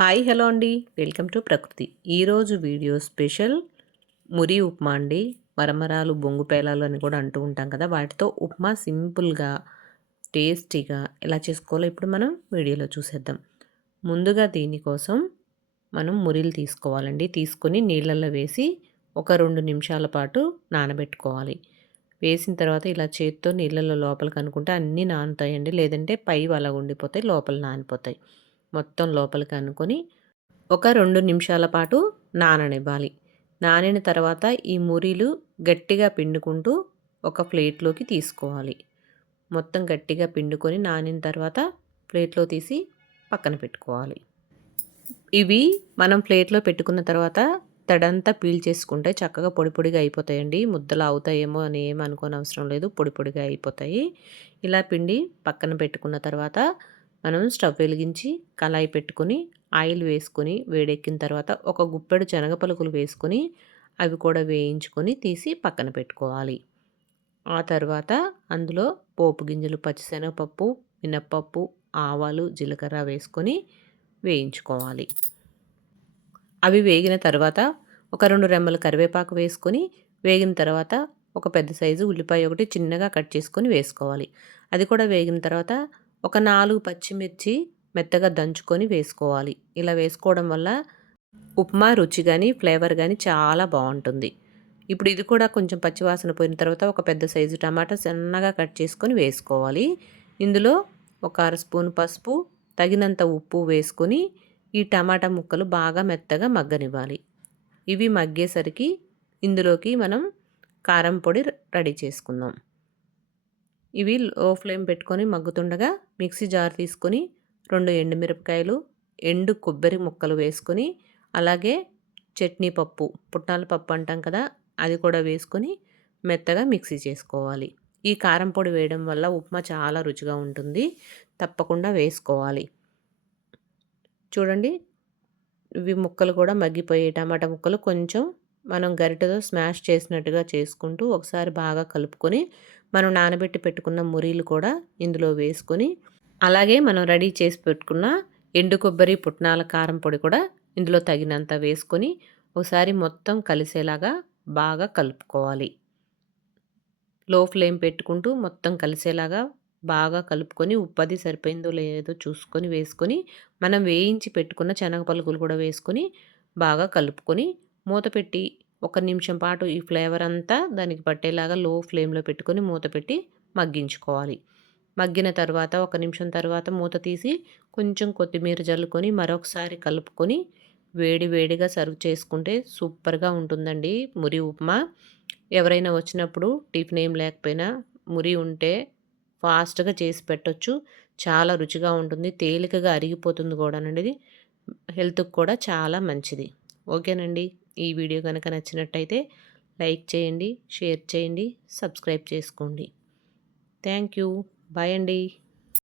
Hi hello అండి, welcome to ప్రకృతి. ఈరోజు వీడియో స్పెషల్ మురి ఉప్మా అండి. మరమరాలు బొంగు పేలాలు అని కూడా అంటూ ఉంటాం కదా, వాటితో ఉప్మా సింపుల్గా టేస్టీగా ఎలా చేసుకోవాలో ఇప్పుడు మనం వీడియోలో చూసేద్దాం. ముందుగా దీనికోసం మనం మురిలు తీసుకోవాలండి. తీసుకొని నీళ్ళల్లో వేసి ఒక 2 నిమిషాల పాటు నానబెట్టుకోవాలి. వేసిన తర్వాత ఇలా చేత్తో నీళ్ళల్లో లోపలికి అనుకుంటే అన్నీ నానుతాయండి, లేదంటే పై అలా ఉండిపోతాయి, లోపల నానిపోతాయి. మొత్తం లోపలికి అనుకొని ఒక 2 నిమిషాల పాటు నాననివ్వాలి. నానిన తర్వాత ఈ మురీలు గట్టిగా పిండుకుంటూ ఒక ప్లేట్లోకి తీసుకోవాలి. మొత్తం గట్టిగా పిండుకొని నానిన తర్వాత ప్లేట్లో తీసి పక్కన పెట్టుకోవాలి. ఇవి మనం ప్లేట్లో పెట్టుకున్న తర్వాత తడంతా పీల్చేసుకుంటే చక్కగా పొడి పొడిగా అయిపోతాయండి. ముద్దలు అవుతాయేమో అని ఏమి అనుకోనవసరం లేదు, పొడి పొడిగా అయిపోతాయి. ఇలా పిండి పక్కన పెట్టుకున్న తర్వాత మనం స్టవ్ వెలిగించి కళాయి పెట్టుకొని ఆయిల్ వేసుకొని వేడెక్కిన తర్వాత ఒక గుప్పెడు శనగ పలుకులు వేసుకొని అవి కూడా వేయించుకొని తీసి పక్కన పెట్టుకోవాలి. ఆ తర్వాత అందులో పోపు గింజలు, పచ్చిశనగపప్పు, మినప్పప్పు, ఆవాలు, జీలకర్ర వేసుకొని వేయించుకోవాలి. అవి వేగిన తర్వాత ఒక 2 రెమ్మల కరివేపాకు వేసుకొని వేగిన తర్వాత ఒక పెద్ద సైజు ఉల్లిపాయ ఒకటి చిన్నగా కట్ చేసుకొని వేసుకోవాలి. అది కూడా వేగిన తర్వాత ఒక 4 పచ్చిమిర్చి మెత్తగా దంచుకొని వేసుకోవాలి. ఇలా వేసుకోవడం వల్ల ఉప్మా రుచి కానీ ఫ్లేవర్ కానీ చాలా బాగుంటుంది. ఇప్పుడు ఇది కూడా కొంచెం పచ్చివాసన పోయిన తర్వాత ఒక పెద్ద సైజు టమాటా సన్నగా కట్ చేసుకొని వేసుకోవాలి. ఇందులో ఒక అర స్పూన్ పసుపు, తగినంత ఉప్పు వేసుకొని ఈ టమాటా ముక్కలు బాగా మెత్తగా మగ్గనివ్వాలి. ఇవి మగ్గేసరికి ఇందులోకి మనం కారం పొడి రెడీ చేసుకుందాం. ఇవి లో ఫ్లేమ్ పెట్టుకొని మగ్గుతుండగా మిక్సీ జార్ తీసుకొని 2 ఎండుమిరపకాయలు, ఎండు కొబ్బరి ముక్కలు వేసుకొని అలాగే చట్నీ పప్పు, పుట్నాల పప్పు అంటాం కదా, అది కూడా వేసుకొని మెత్తగా మిక్సీ చేసుకోవాలి. ఈ కారం పొడి వేయడం వల్ల ఉప్మా చాలా రుచిగా ఉంటుంది, తప్పకుండా వేసుకోవాలి. చూడండి, ఇవి ముక్కలు కూడా మగ్గిపోయాయి. టమాటా ముక్కలు కొంచెం మనం గరిటెతో స్మాష్ చేసినట్టుగా చేసుకుంటూ ఒకసారి బాగా కలుపుకొని మనం నానబెట్టి పెట్టుకున్న మురీలు కూడా ఇందులో వేసుకొని అలాగే మనం రెడీ చేసి పెట్టుకున్న ఎండు కొబ్బరి, పుట్నాల కారం పొడి కూడా ఇందులో తగినంత వేసుకొని ఒకసారి మొత్తం కలిసేలాగా బాగా కలుపుకోవాలి. లో ఫ్లేమ్ పెట్టుకుంటూ మొత్తం కలిసేలాగా బాగా కలుపుకొని ఉప్పు అది సరిపోయిందో లేదో చూసుకొని వేసుకొని మనం వేయించి పెట్టుకున్న శనగ పలుకులు కూడా వేసుకొని బాగా కలుపుకొని మూత పెట్టి 1 నిమిషం పాటు ఈ ఫ్లేవర్ అంతా దానికి పట్టేలాగా లో ఫ్లేమ్లో పెట్టుకొని మూత పెట్టి మగ్గించుకోవాలి. మగ్గిన తర్వాత 1 నిమిషం తర్వాత మూత తీసి కొంచెం కొత్తిమీర జల్లుకొని మరొకసారి కలుపుకొని వేడి వేడిగా సర్వ్ చేసుకుంటే సూపర్గా ఉంటుందండి మురి ఉప్మా. ఎవరైనా వచ్చినప్పుడు టిఫిన్ ఏం లేకపోయినా మురి ఉంటే ఫాస్ట్గా చేసి పెట్టొచ్చు. చాలా రుచిగా ఉంటుంది, తేలికగా అరిగిపోతుంది కూడానండి. హెల్త్కి కూడా చాలా మంచిది. ఓకేనండి, ఈ వీడియో కనుక నచ్చినట్టయితే లైక్ చేయండి, షేర్ చేయండి, సబ్స్క్రైబ్ చేసుకోండి. Thank you. బాయ్ అండి.